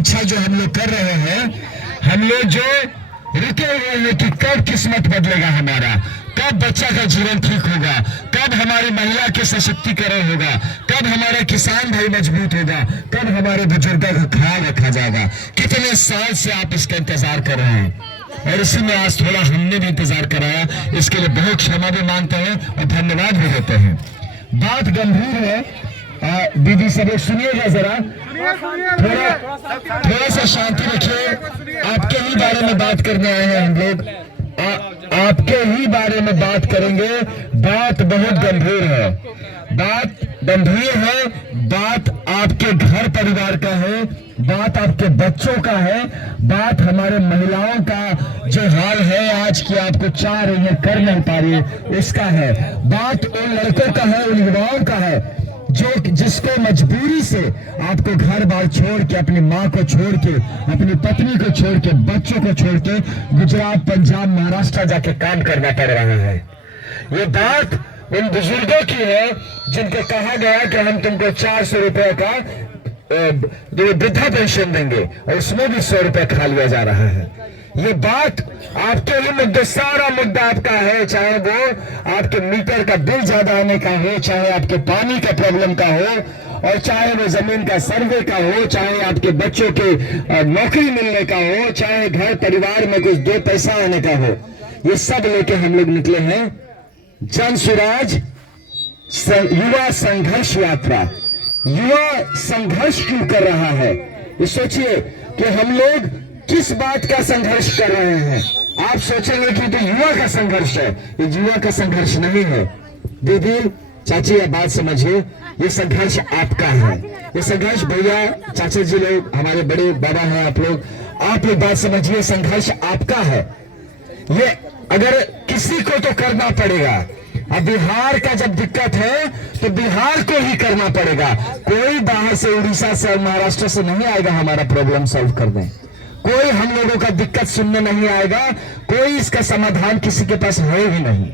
प्रतीक्षा जो हम लोग कर रहे हैं, हम लोग जो रुके हुए हैं कि कब किस्मत बदलेगा हमारा, कब बच्चा का जीवन ठीक होगा, कब हमारी महिला के सशक्तिकरण होगा, कब हमारा किसान भाई मजबूत होगा, कब हमारे बुजुर्गों का ख्याल रखा जाएगा। कितने साल से आप इसका इंतजार कर रहे हैं और इसी में आज थोड़ा हमने भी इंतजार कराया, इसके लिए बहुत क्षमा भी मांगते हैं और धन्यवाद भी देते हैं। बात गंभीर है, दीदी सब सुनिएगा जरा, थोड़ा सा शांति रखिए। आपके ही बारे में बात करने आए हैं हम लोग, आपके ही बारे में बात करेंगे। बात बहुत गंभीर है, बात गंभीर है, बात आपके घर परिवार का है, बात आपके बच्चों का है, बात हमारे महिलाओं का जो हाल है आज की आपको चाह रही है कर नहीं पा रही है उसका है, बात उन लड़कों का है, उन युवाओं का है जो जिसको मजबूरी से आपको घर बार छोड़ के, अपनी माँ को छोड़ के, अपनी पत्नी को छोड़ के, बच्चों को छोड़ के गुजरात, पंजाब, महाराष्ट्र जाके काम करना पड़ रहा है। ये बात उन बुजुर्गों की है जिनको कहा गया कि हम तुमको 400 रुपए का वृद्धा पेंशन देंगे और उसमें भी 100 रुपए खा लिया जा रहा है। ये बात आपके ही मुद्दे, सारा मुद्दा आपका है, चाहे वो आपके मीटर का बिल ज्यादा आने का हो, चाहे आपके पानी का प्रॉब्लम का हो, और चाहे वो जमीन का सर्वे का हो, चाहे आपके बच्चों के नौकरी मिलने का हो, चाहे घर परिवार में कुछ 2 पैसा आने का हो। ये सब लेके हम लोग निकले हैं जन सुराज युवा संघर्ष यात्रा। युवा संघर्ष क्यों कर रहा है, ये सोचिए कि हम लोग किस बात का संघर्ष कर रहे हैं। आप सोचेंगे कि तो युवा का संघर्ष है, ये युवा का संघर्ष नहीं है। दीदी, चाची, ये बात समझिए, ये संघर्ष आपका है। ये संघर्ष भैया, चाचा जी लोग, हमारे बड़े बाबा हैं आप लोग बात समझिए, संघर्ष आपका है। ये अगर किसी को तो करना पड़ेगा। अब बिहार का जब दिक्कत है तो बिहार को ही करना पड़ेगा। कोई बाहर से, उड़ीसा से, महाराष्ट्र से नहीं आएगा हमारा प्रॉब्लम सॉल्व करने। कोई हम लोगों का दिक्कत सुनने नहीं आएगा, कोई इसका समाधान किसी के पास है ही नहीं।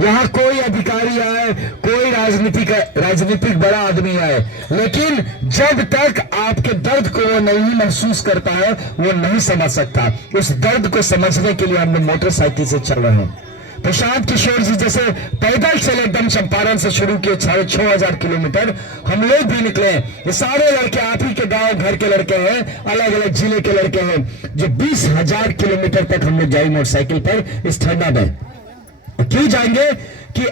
यहाँ कोई अधिकारी आए, कोई राजनीतिक बड़ा आदमी आए, लेकिन जब तक आपके दर्द को वो नहीं महसूस करता है, वो नहीं समझ सकता। उस दर्द को समझने के लिए हम लोग मोटरसाइकिल से चल रहे हैं। प्रशांत किशोर जी जैसे पैदल चले एकदम चंपारण से शुरू किए 6,500 किलोमीटर, हम लोग भी निकले। ये सारे लड़के आप ही के गांव घर के लड़के हैं, अलग अलग जिले के लड़के हैं, जो 20,000 किलोमीटर तक हम लोग जाए मोटरसाइकिल पर इस ठंडा में। क्यों जाएंगे कि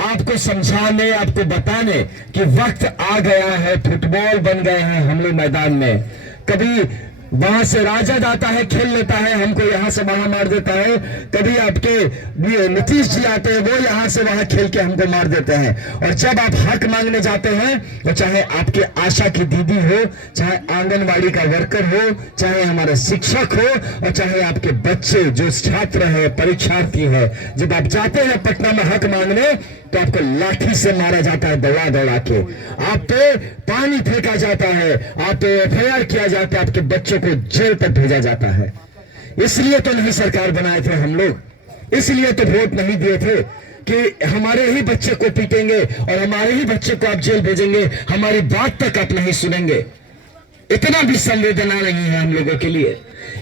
आपको समझाने, आपको बताने कि वक्त आ गया है, फुटबॉल बन गए हैं हम लोग मैदान में। कभी वहां से राजद आता है, खेल लेता है, हमको यहां से वहां मार देता है। कभी आपके नीतीश जी आते हैं, वो यहां से वहां खेल के हमको मार देते हैं। और जब आप हक मांगने जाते हैं, तो चाहे आपके आशा की दीदी हो, चाहे आंगनवाड़ी का वर्कर हो, चाहे हमारा शिक्षक हो, और चाहे आपके बच्चे जो छात्र है, परीक्षार्थी है, जब आप जाते हैं पटना में हक मांगने, तो आपको लाठी से मारा जाता है, दौड़ा दौड़ा के आप पे पानी फेंका जाता है, आप पे FIR किया जाता है, आपके बच्चों को जेल तक भेजा जाता है। इसलिए तो नहीं सरकार बनाए थे हम लोग, इसलिए तो वोट नहीं दिए थे कि हमारे ही बच्चे को पीटेंगे और हमारे ही बच्चे को आप जेल भेजेंगे, हमारी बात तक आप नहीं सुनेंगे। इतना भी संवेदना नहीं है हम लोगों के लिए।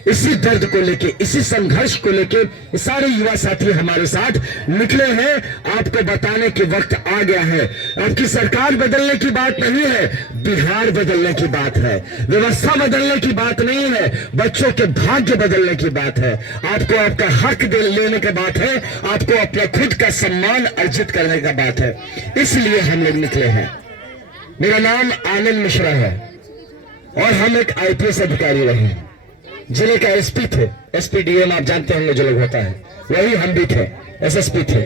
इसी दर्द को लेके, इसी संघर्ष को लेके सारे युवा साथी हमारे साथ निकले हैं, आपको बताने के वक्त आ गया है। आपकी सरकार बदलने की बात नहीं है, बिहार बदलने की बात है, व्यवस्था बदलने की बात नहीं है, बच्चों के भाग्य बदलने की बात है। आपको आपका हक लेने की बात है, आपको अपने खुद का सम्मान अर्जित करने का बात है। इसलिए हम लोग निकले हैं। मेरा नाम आनंद मिश्रा है और हम एक IPS अधिकारी रहे हैं, जिले का SP थे, SPDM आप जानते होंगे जो लोग होता है, वही हम भी थे, SSP थे।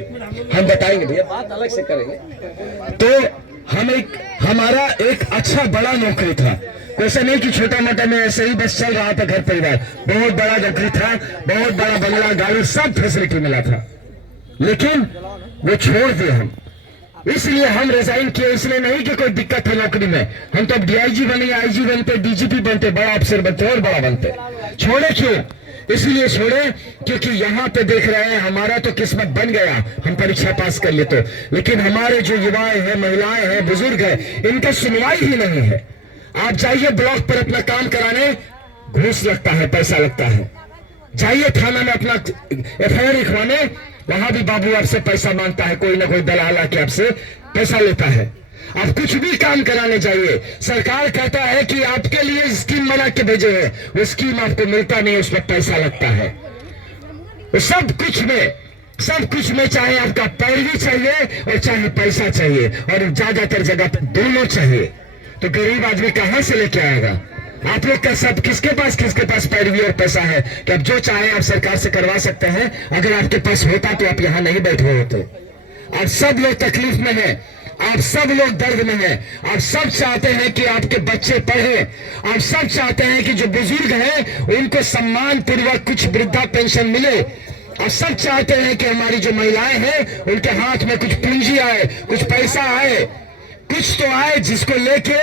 हम बताएंगे भैया, बात अलग से करेंगे। तो हमारा एक अच्छा बड़ा नौकरी था, ऐसा नहीं कि छोटा मोटा में ऐसे ही बस चल रहा था घर परिवार। बहुत बड़ा नौकरी था, बहुत बड़ा बंगला, गाड़ी, सब फैसिलिटी मिला था, लेकिन वो छोड़ दिए हम। इसलिए हम रिजाइन किए, इसलिए नहीं कि कोई दिक्कत है नौकरी में। हम तो DIG बने, IG बनते, DGP बनते, बड़ा अफसर बनते और बड़ा बनते। छोड़े क्यों? इसलिए छोड़े क्योंकि यहाँ पे देख रहे हैं हमारा तो किस्मत बन गया, हम परीक्षा पास कर लेते, लेकिन हमारे जो युवाएं हैं, महिलाएं हैं, बुजुर्ग हैं, इनका सुनवाई ही नहीं है। आप जाइए ब्लॉक पर अपना काम कराने, घूस लगता है, पैसा लगता है। जाइए थाना में अपना FIR लिखवाने, वहां भी बाबू आपसे पैसा मांगता है, कोई ना कोई दलाल आके आपसे पैसा लेता है। आप कुछ भी काम कराने जाइए, सरकार कहता है कि आपके लिए स्कीम बना के भेजे हैं, वो स्कीम आपको मिलता नहीं, उसमें पैसा लगता है। सब कुछ में चाहे आपका पैरवी चाहिए और चाहे पैसा चाहिए, और ज्यादातर जगह पर दोनों चाहिए। तो गरीब आदमी कहां से लेके आएगा? आप लोग का सब किसके पास पैरवी और पैसा है कि आप जो चाहे आप सरकार से करवा सकते हैं? अगर आपके पास होता तो आप यहां नहीं बैठे होते। आप सब लोग तकलीफ में हैं, आप सब लोग दर्द में हैं, आप सब चाहते हैं कि आपके बच्चे पढ़े, आप सब चाहते हैं कि जो बुजुर्ग हैं उनको सम्मान पूर्वक कुछ वृद्धा पेंशन मिले, आप सब चाहते हैं कि हमारी जो महिलाएं हैं उनके हाथ में कुछ पूंजी आए, कुछ पैसा आए, कुछ तो आए जिसको लेके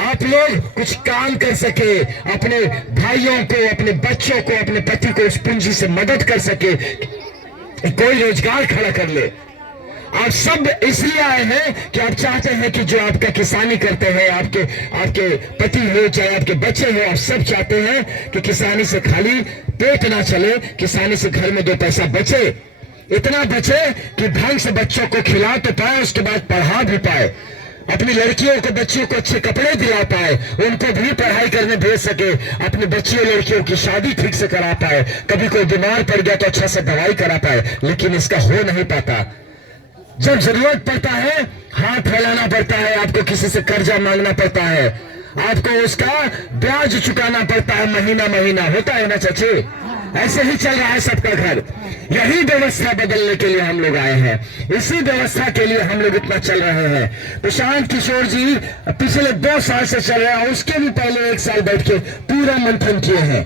आप लोग कुछ काम कर सके, अपने भाइयों को, अपने बच्चों को, अपने पति को उस पूंजी से मदद कर सके, कोई रोजगार खड़ा कर ले। आप सब इसलिए आए हैं कि आप चाहते हैं कि जो आपका किसानी करते हैं, आपके पति हो चाहे आपके बच्चे हो, आप सब चाहते हैं कि किसानी से खाली पेट ना चले, किसानी से घर में 2 पैसा बचे, इतना बचे कि ढंग से बच्चों को खिला तो पाए, उसके बाद पढ़ा भी पाए, अपनी लड़कियों को, बच्चियों को अच्छे कपड़े दिला पाए, उनको भी पढ़ाई करने भेज सके, अपनी बच्चियों लड़कियों की शादी ठीक से करा पाए, कभी कोई बीमार पड़ गया तो अच्छा से दवाई करा पाए। लेकिन इसका हो नहीं पाता। जब जरूरत पड़ता है हाथ फैलाना पड़ता है, आपको किसी से कर्जा मांगना पड़ता है, आपको उसका ब्याज चुकाना पड़ता है महीना। होता है ना चाची? ऐसे ही चल रहा है सबका घर। यही व्यवस्था बदलने के लिए हम लोग आए हैं, इसी व्यवस्था के लिए हम लोग इतना चल रहे हैं। प्रशांत किशोर जी पिछले 2 साल से चल रहे हैं, उसके भी पहले 1 साल बैठ के पूरा मंथन किए हैं,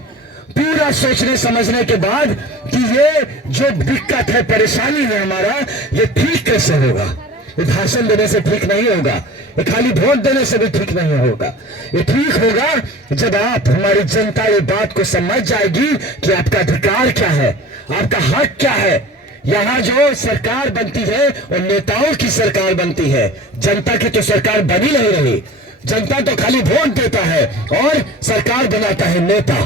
पूरा सोचने समझने के बाद कि ये जो दिक्कत है, परेशानी है हमारा, ये ठीक कैसे होगा। ये भाषण देने से ठीक नहीं होगा, ये खाली वोट देने से भी ठीक नहीं होगा। ये ठीक होगा जब आप, हमारी जनता ये बात को समझ जाएगी कि आपका अधिकार क्या है, आपका हक क्या है। यहाँ जो सरकार बनती है वो नेताओं की सरकार बनती है, जनता की तो सरकार बनी नहीं रही। जनता तो खाली वोट देता है और सरकार बनाता है नेता।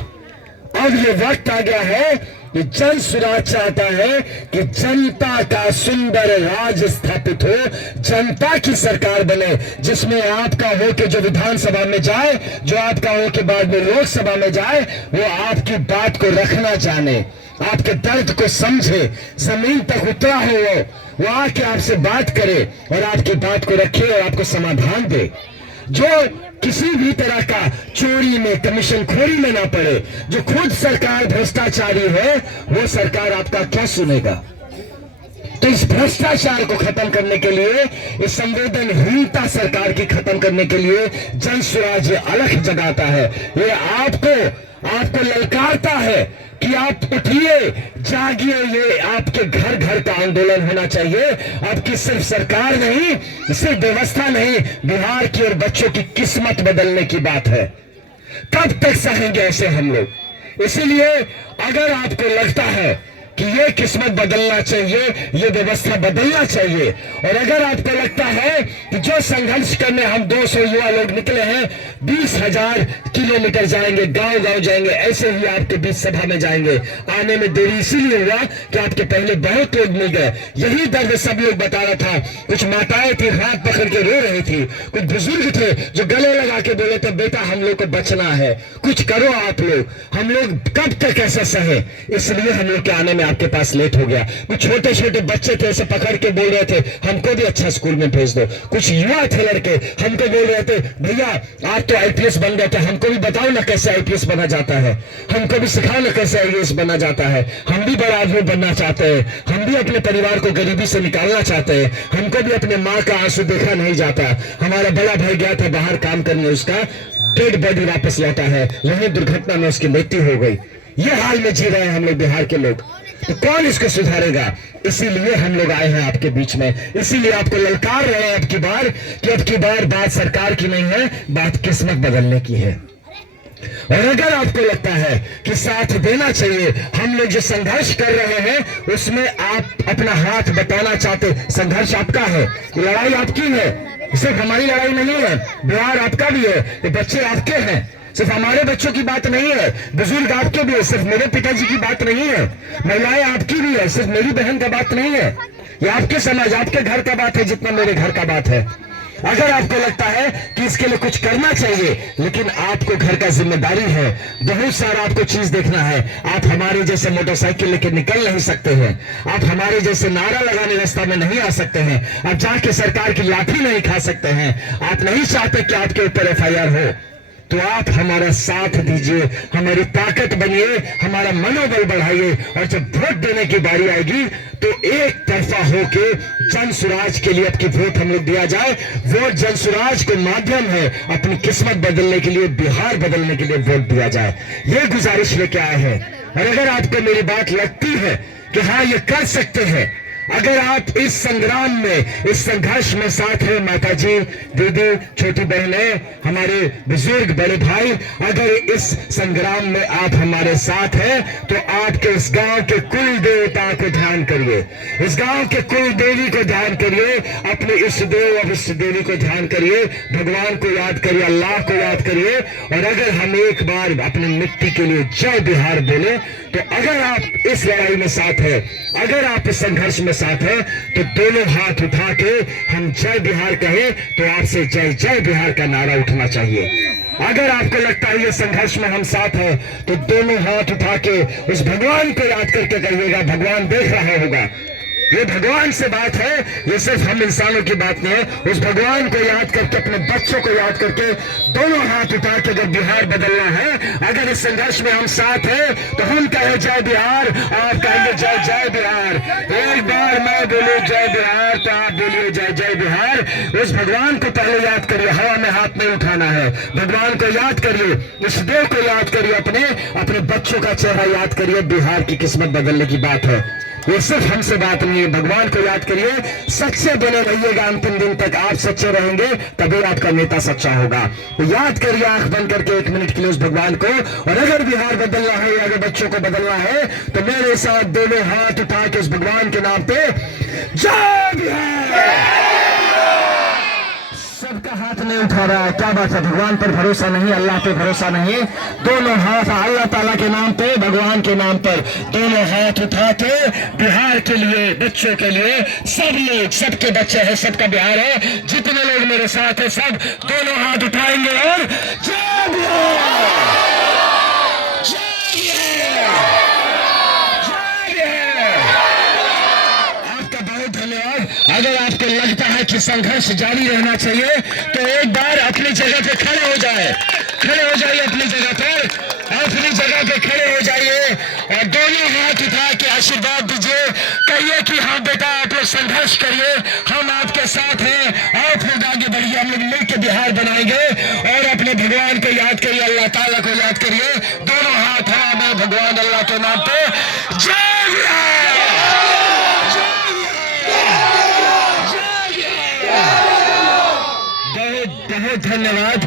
अब ये वक्त आ गया है कि जन स्वराज चाहता है कि जनता का सुंदर राज स्थापित हो, जनता की सरकार बने, जिसमें आपका हो के जो विधानसभा में जाए, जो आपका हो के बाद में लोकसभा में जाए, वो आपकी बात को रखना जाने, आपके दर्द को समझे, जमीन तक उतरा हो, वो आके आपसे बात करे और आपकी बात को रखे और आपको समाधान दे। जो किसी भी तरह का चोरी में, कमीशन खोरी में ना पड़े, जो खुद सरकार भ्रष्टाचारी है, वो सरकार आपका क्या सुनेगा। तो इस भ्रष्टाचार को खत्म करने के लिए, इस संवेदनहीनता सरकार की खत्म करने के लिए जन स्वराज अलख जगाता है। ये आपको ललकारता है कि आप उठिए, जागिए। ये आपके घर घर का आंदोलन होना चाहिए। आपकी सिर्फ सरकार नहीं, सिर्फ व्यवस्था नहीं, बिहार की और बच्चों की किस्मत बदलने की बात है। कब तक सहेंगे ऐसे हम लोग? इसीलिए अगर आपको लगता है कि ये किस्मत बदलना चाहिए, ये व्यवस्था बदलना चाहिए, और अगर आपको लगता है कि जो संघर्ष करने हम 200 युवा लोग निकले हैं, 20,000 किलोमीटर जाएंगे, गांव गांव जाएंगे, ऐसे ही आपके बीच सभा में जाएंगे। आने में देरी इसीलिए हुआ कि आपके पहले बहुत लोग मिल गए। यही दर्द सब लोग बता रहा था। कुछ माताएं थी हाथ पकड़ के रो रही थी, कुछ बुजुर्ग थे जो गले लगा के बोले थे बेटा हम लोग को बचना है, कुछ करो आप लोग, हम लोग कब तक ऐसा सहे। इसलिए हम लोग के आने में आपके पास लेट हो गया। कुछ छोटे छोटे बच्चे थे ऐसे पकड़ के बोल रहे थे हमको भी अच्छा स्कूल में भेज दो। कुछ युवा थे लड़के हमको बोल रहे थे भैया आप तो आईपीएस बन गए थे, हमको भी बताओ ना कैसे आईपीएस बना जाता है, हमको भी सिखाओ ना कैसे आईएएस बना जाता है, हम भी बड़ा आदमी बनना चाहते हैं, हम भी अपने परिवार को गरीबी से निकालना चाहते हैं, हमको भी अपने माँ का आंसू देखा नहीं जाता। हमारा बड़ा भाई गया था बाहर काम करने, उसका डेड बॉडी वापस लौटा है, यही दुर्घटना में उसकी मृत्यु हो गई। ये हाल में जी रहे हैं हम लोग बिहार के लोग, तो कौन इसको सुधारेगा। इसीलिए हम लोग आए हैं आपके बीच में, इसीलिए आपको ललकार रहे हैं अब की बार बात सरकार की नहीं है, बात किस्मत बदलने की है। और अगर आपको लगता है कि साथ देना चाहिए, हम लोग जो संघर्ष कर रहे हैं उसमें आप अपना हाथ बताना चाहते, संघर्ष आपका है, लड़ाई आपकी है, सिर्फ हमारी लड़ाई नहीं है, बिहार आपका भी है, ये बच्चे आपके हैं, सिर्फ हमारे बच्चों की बात नहीं है, बुजुर्ग आपके भी है, सिर्फ मेरे पिताजी की बात नहीं है, महिलाएं आपकी भी है, सिर्फ मेरी बहन का बात नहीं है, ये आपके समाज आपके घर का बात है जितना मेरे घर का बात है। अगर आपको लगता है कि इसके लिए कुछ करना चाहिए, लेकिन आपको घर का जिम्मेदारी है, बहुत सारा आपको चीज देखना है। आप हमारे जैसे मोटरसाइकिल लेकर निकल नहीं सकते हैं, आप हमारे जैसे नारा लगाने रास्ता में नहीं आ सकते हैं, आप जाके सरकार की लाठी नहीं खा सकते हैं, आप नहीं चाहते कि आपके ऊपर एफआईआर हो, तो आप हमारा साथ दीजिए, हमारी ताकत बनिए, हमारा मनोबल बढ़ाइए, और जब वोट देने की बारी आएगी तो एक तरफा होके जन सुराज के लिए आपकी वोट हम लोग दिया जाए। वोट जन सुराज को माध्यम है, अपनी किस्मत बदलने के लिए, बिहार बदलने के लिए वोट दिया जाए, ये गुजारिश लेके आए हैं। और अगर आपको मेरी बात लगती है कि हाँ ये कर सकते हैं, अगर आप इस संग्राम में, इस संघर्ष में साथ हैं, माता जी, दीदी, छोटी बहनें, हमारे बुजुर्ग, बड़े भाई, अगर इस संग्राम में आप हमारे साथ हैं, तो आपके इस गांव के कुल देवता को ध्यान करिए, इस गांव के कुल देवी को ध्यान करिए, अपने इष्ट देव और इष्ट देवी को ध्यान करिए, भगवान को याद करिए, अल्लाह को याद करिए। और अगर हम एक बार अपनी मिट्टी के लिए जय बिहार बोले, तो अगर आप इस लड़ाई में साथ हैं, अगर आप इस संघर्ष में साथ हैं, तो दोनों हाथ उठा के हम जय बिहार कहें, तो आपसे जय जय बिहार का नारा उठना चाहिए। अगर आपको लगता है ये संघर्ष में हम साथ हैं, तो दोनों हाथ उठा के उस भगवान को याद करके कहिएगा, भगवान देख रहा होगा। ये भगवान से बात है, ये सिर्फ हम इंसानों की बात नहीं है। उस भगवान को याद करके, अपने बच्चों को याद करके, दोनों हाथ उठा के अगर बिहार बदलना है, अगर इस संघर्ष में हम साथ हैं, तो हम कहे जय बिहार, आप कहेंगे जय जय बिहार। एक बार मैं बोलूं जय बिहार, तो आप बोलिए जय जय बिहार। उस भगवान को पहले याद करिए, हवा में हाथ नहीं उठाना है, भगवान को याद करिए, इस देव को याद करिए, अपने बच्चों का चेहरा याद करिए। बिहार की किस्मत बदलने की बात है, ये सिर्फ हमसे बात नहीं है। भगवान को याद करिए, सच्चे बने रहिएगा, अंतिम दिन तक आप सच्चे रहेंगे, तभी आपका नेता सच्चा होगा। तो याद करिए आंख बंद करके 1 मिनट के लिए उस भगवान को। और अगर बिहार बदलना है, या अगर बच्चों को बदलना है, तो मेरे साथ दोनों हाथ उठा के उस भगवान के नाम पे जय बिहार। सबका हाथ नहीं उठा रहा है, क्या बात है? भगवान पर भरोसा नहीं, अल्लाह पे भरोसा नहीं। दोनों हाथ अल्लाह ताला के नाम पे, भगवान के नाम पर दोनों हाथ उठा के बिहार के लिए, बच्चों के लिए, सब लोग, सबके बच्चे हैं, सबका बिहार है, जितने लोग मेरे साथ हैं, सब दोनों हाथ उठाएंगे और जय बिहार, जय बिहार, जय बिहार। आपका बहुत धन्यवाद। अगर आपको लगता है कि संघर्ष जारी रहना चाहिए, तो एक बार अपनी जगह पे खड़े हो जाए, खड़े हो जाइए अपनी जगह पर, अपनी जगह पे खड़े हो जाइए और दोनों हाथ उठा के आशीर्वाद दीजिए। कहिए कि हाँ बेटा, आप लोग संघर्ष करिए, हम आपके साथ हैं, आप लोग आगे बढ़िए, हम लोग मिलकर बिहार बनाएंगे। और अपने भगवान को याद करिए, अल्लाह ताला को याद करिए, दोनों हाथ हवा में, भगवान अल्लाह के नाम पे जय बिहार, बहुत बहुत धन्यवाद।